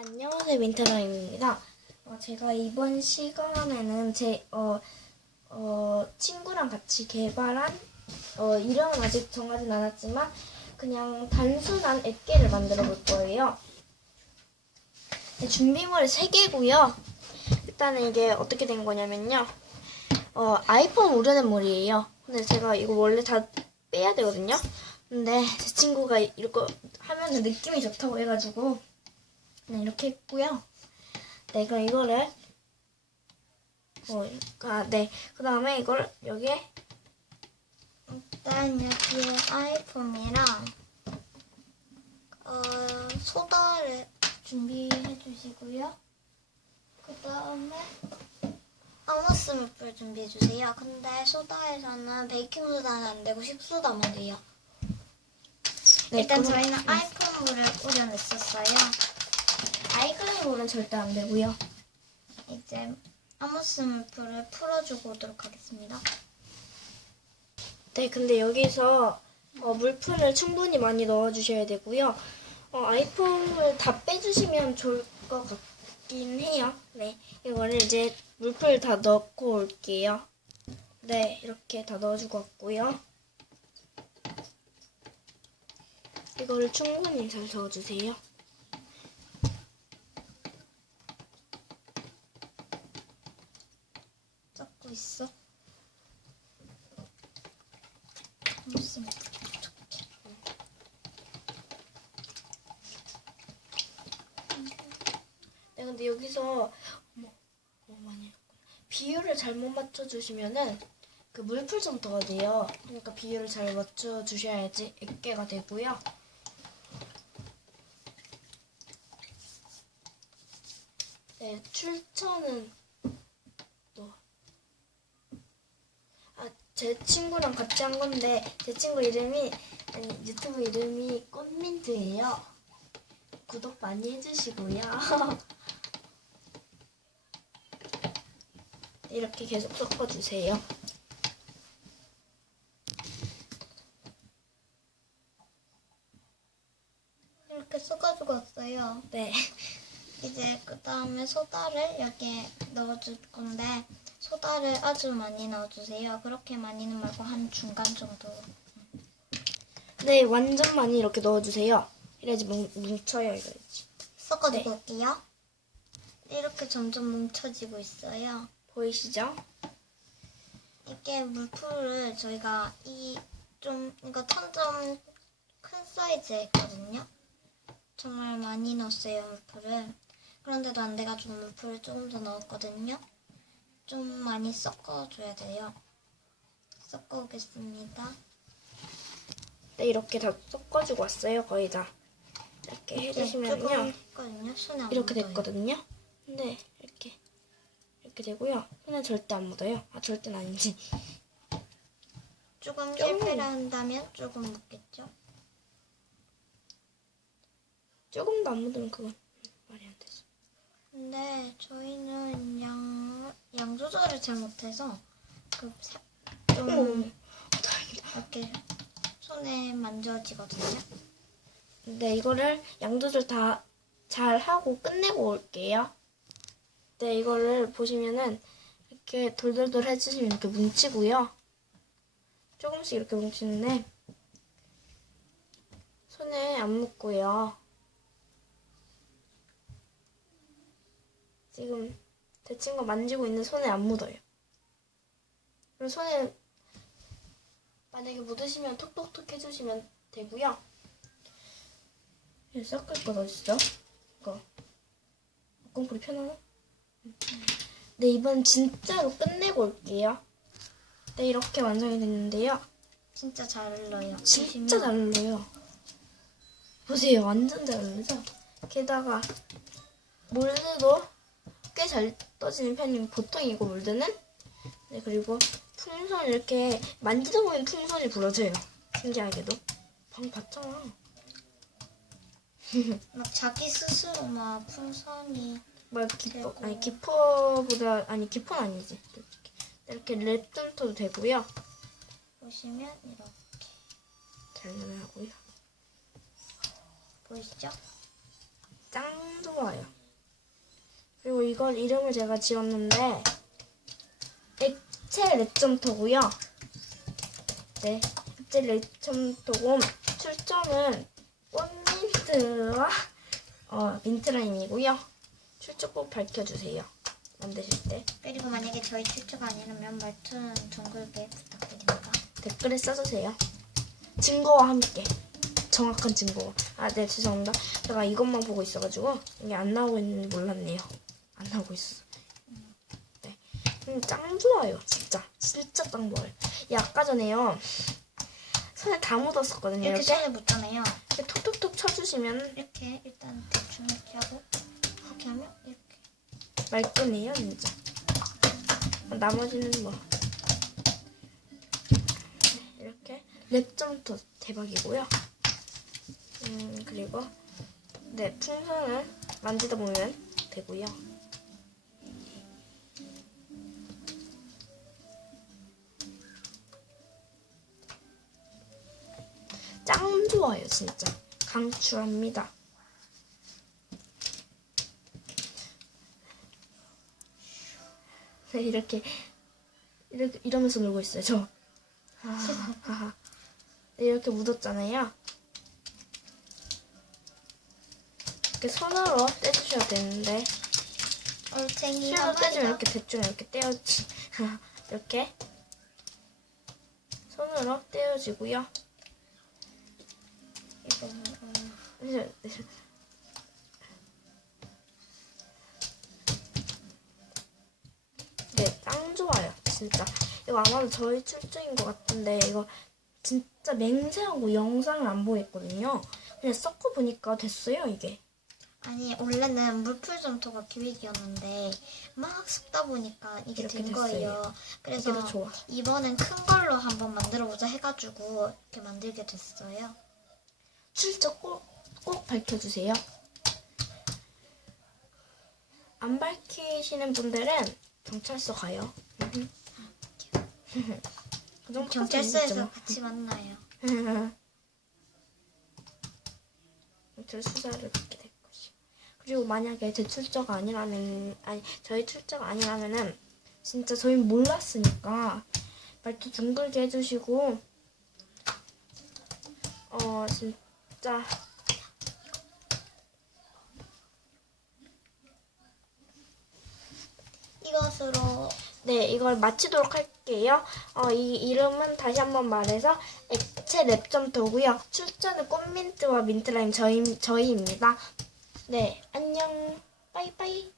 안녕하세요 민트라임입니다. 어, 제가 이번 시간에는 제 어, 어, 친구랑 같이 개발한 어, 이름은 아직 정하진 않았지만 그냥 단순한 앱게를 만들어 볼 거예요. 네, 준비물이 3개고요. 일단은 이게 어떻게 된 거냐면요. 어, 아이폰 오르는 물이에요. 근데 제가 이거 원래 다 빼야 되거든요. 근데 제 친구가 이거 하면 느낌이 좋다고 해가지고 네, 이렇게 했고요. 네, 그럼 이거를 어, 아, 네. 그 다음에 이걸 여기에 일단 여기에 아이폰이랑 어, 소다를 준비해 주시고요. 그 다음에 아모스 물풀 준비해 주세요. 근데 소다에서는 베이킹 소다는 안 되고 식소다만 돼요. 네, 일단 저희는 아이폰 물을 우려냈었어요. 물은 절대 안 되고요. 이제 아모스 물풀을 풀어주고 오도록 하겠습니다. 네, 근데 여기서 어, 물풀을 충분히 많이 넣어주셔야 되고요. 어, 아이폰을 다 빼주시면 좋을 것 같긴 해요. 네, 이거를 이제 물풀 다 넣고 올게요. 네, 이렇게 다 넣어주고 왔고요. 이거를 충분히 잘 저어주세요. 섞고 있어. 물풀. 네, 근데 여기서 어머, 너무 많이 했구나. 비율을 잘못 맞춰주시면은 그 물풀 점토가 돼요. 그러니까 비율을 잘 맞춰주셔야지 액계가 되고요. 네, 출처는 또. 아, 제 친구랑 같이 한 건데, 제 친구 이름이, 아니, 유튜브 이름이 꽃민트예요. 구독 많이 해주시고요. 이렇게 계속 섞어주세요. 이렇게 섞어주고 왔어요. 네. 이제 그 다음에 소다를 여기에 넣어줄 건데 소다를 아주 많이 넣어주세요. 그렇게 많이는 말고 한 중간 정도. 네, 완전 많이 이렇게 넣어주세요. 이래야지 뭉, 뭉쳐요, 이거지. 섞어주고 올게요. 이렇게 점점 뭉쳐지고 있어요. 보이시죠? 이게 물풀을 저희가 이 좀 이거 천점 큰 사이즈에 있거든요. 정말 많이 넣었어요 물풀을. 그런데도 안 돼가지고 물풀을 조금 더 넣었거든요. 좀 많이 섞어줘야 돼요. 섞어 오겠습니다. 네, 이렇게 다 섞어주고 왔어요, 거의 다. 이렇게 네, 해주시면요. 이렇게. 됐거든요. 네, 이렇게. 이렇게 되고요. 손에 절대 안 묻어요. 아, 절대는 아니지. 조금. 실패를 한다면 조금 묻겠죠. 조금 더안 묻으면 그건 말이 안 되죠. 근데 저희는 양, 양 조절을 잘 못해서 그좀 어머, 다행이다. 이렇게 손에 만져지거든요. 네, 이거를 양조절 다 잘 하고 끝내고 올게요. 네, 이거를 보시면은 이렇게 돌돌돌 해주시면 이렇게 뭉치고요. 조금씩 이렇게 뭉치는데 손에 안 묻고요. 지금 제 친구 만지고 있는 손에 안 묻어요. 그리고 손에 만약에 묻으시면 톡톡톡 해주시면 되고요. 이 섞을 거 어딨어? 이거. 꽁풀이 편하나? 네, 이번 진짜로 끝내고 올게요. 네, 이렇게 완성이 됐는데요. 진짜 잘 흘러요. 진짜 잘 흘러요. 보세요. 완전 잘 흘러죠? 게다가 몰드도 꽤 잘 떠지는 편이고 보통이고 몰드는 네, 그리고 풍선 이렇게 만지다 보면 풍선이 불어져요. 신기하게도. 방 봤잖아. 막 자기 스스로 막 풍선이 뭐 기포 되고. 아니 기포보다 아니 기포는 아니지 이렇게 랩점토도 되고요 보시면 이렇게 잘 나가고요 보이시죠? 짱 좋아요. 이걸 이름을 제가 지었는데 액체 랩점토고요. 네, 액체 랩점토고 출처는 꽃민트와 어, 민트라임이고요. 출처 꼭 밝혀주세요. 만드실 때 그리고 만약에 저희 출처가 아니라면 말투는 둥글게 부탁드립니다. 댓글에 써주세요. 증거와 함께 정확한 증거. 아, 네 죄송합니다. 제가 이것만 보고 있어가지고 이게 안 나오고 있는지 몰랐네요. 있어. 네, 음, 짱 좋아요. 진짜, 진짜 짱 좋아요. 이 아까 전에요. 손에 다 묻었었거든요. 이렇게 손에 묻잖아요. 이렇게 톡톡톡 쳐주시면 이렇게 일단 대충 이렇게 하고 이렇게 하면 이렇게 말끔해요, 진짜. 나머지는 뭐 네, 이렇게 랩점도 대박이고요. 음 그리고 네 풍선을 만지다 보면 되고요. 짱 좋아요, 진짜. 강추합니다. 네, 이렇게 이렇게 이러면서 놀고 있어요. 저. 하하. 네, 이렇게 묻었잖아요. 이렇게 손으로 떼주셔야 되는데 실로 한 떼주면 이렇게 대충 이렇게 떼어지 이렇게 손으로 떼어지고요. 네, 짱 좋아요. 진짜. 이거 아마도 저희 출처인 것 같은데, 이거 진짜 맹세하고 영상을 안 보였거든요. 그냥 섞어 보니까 됐어요, 이게. 아니 원래는 물풀 점토가 기획이었는데 막 섞다 보니까 이게 이렇게 된 됐어요. 거예요. 그래서 더 좋아. 이번엔 큰 걸로 한번 만들어보자 해가지고 이렇게 만들게 됐어요. 출처 꼭, 꼭 밝혀주세요. 안 밝히시는 분들은 경찰서 가요. 그 정도까지는 경찰서에서. 같이 만나요. 경찰 수사를 받게 될 것이요. 그리고 만약에 제 출처가 아니라면 아니 저희 출처가 아니라면은 진짜 저희 몰랐으니까 말투 둥글게 해주시고 어 진짜 이것으로 네 이걸 마치도록 할게요. 어 이 이름은 다시 한번 말해서 액체 랩점토고요. 출처는 꽃민트와 민트라임 저희 저희입니다. 네 안녕 빠이빠이.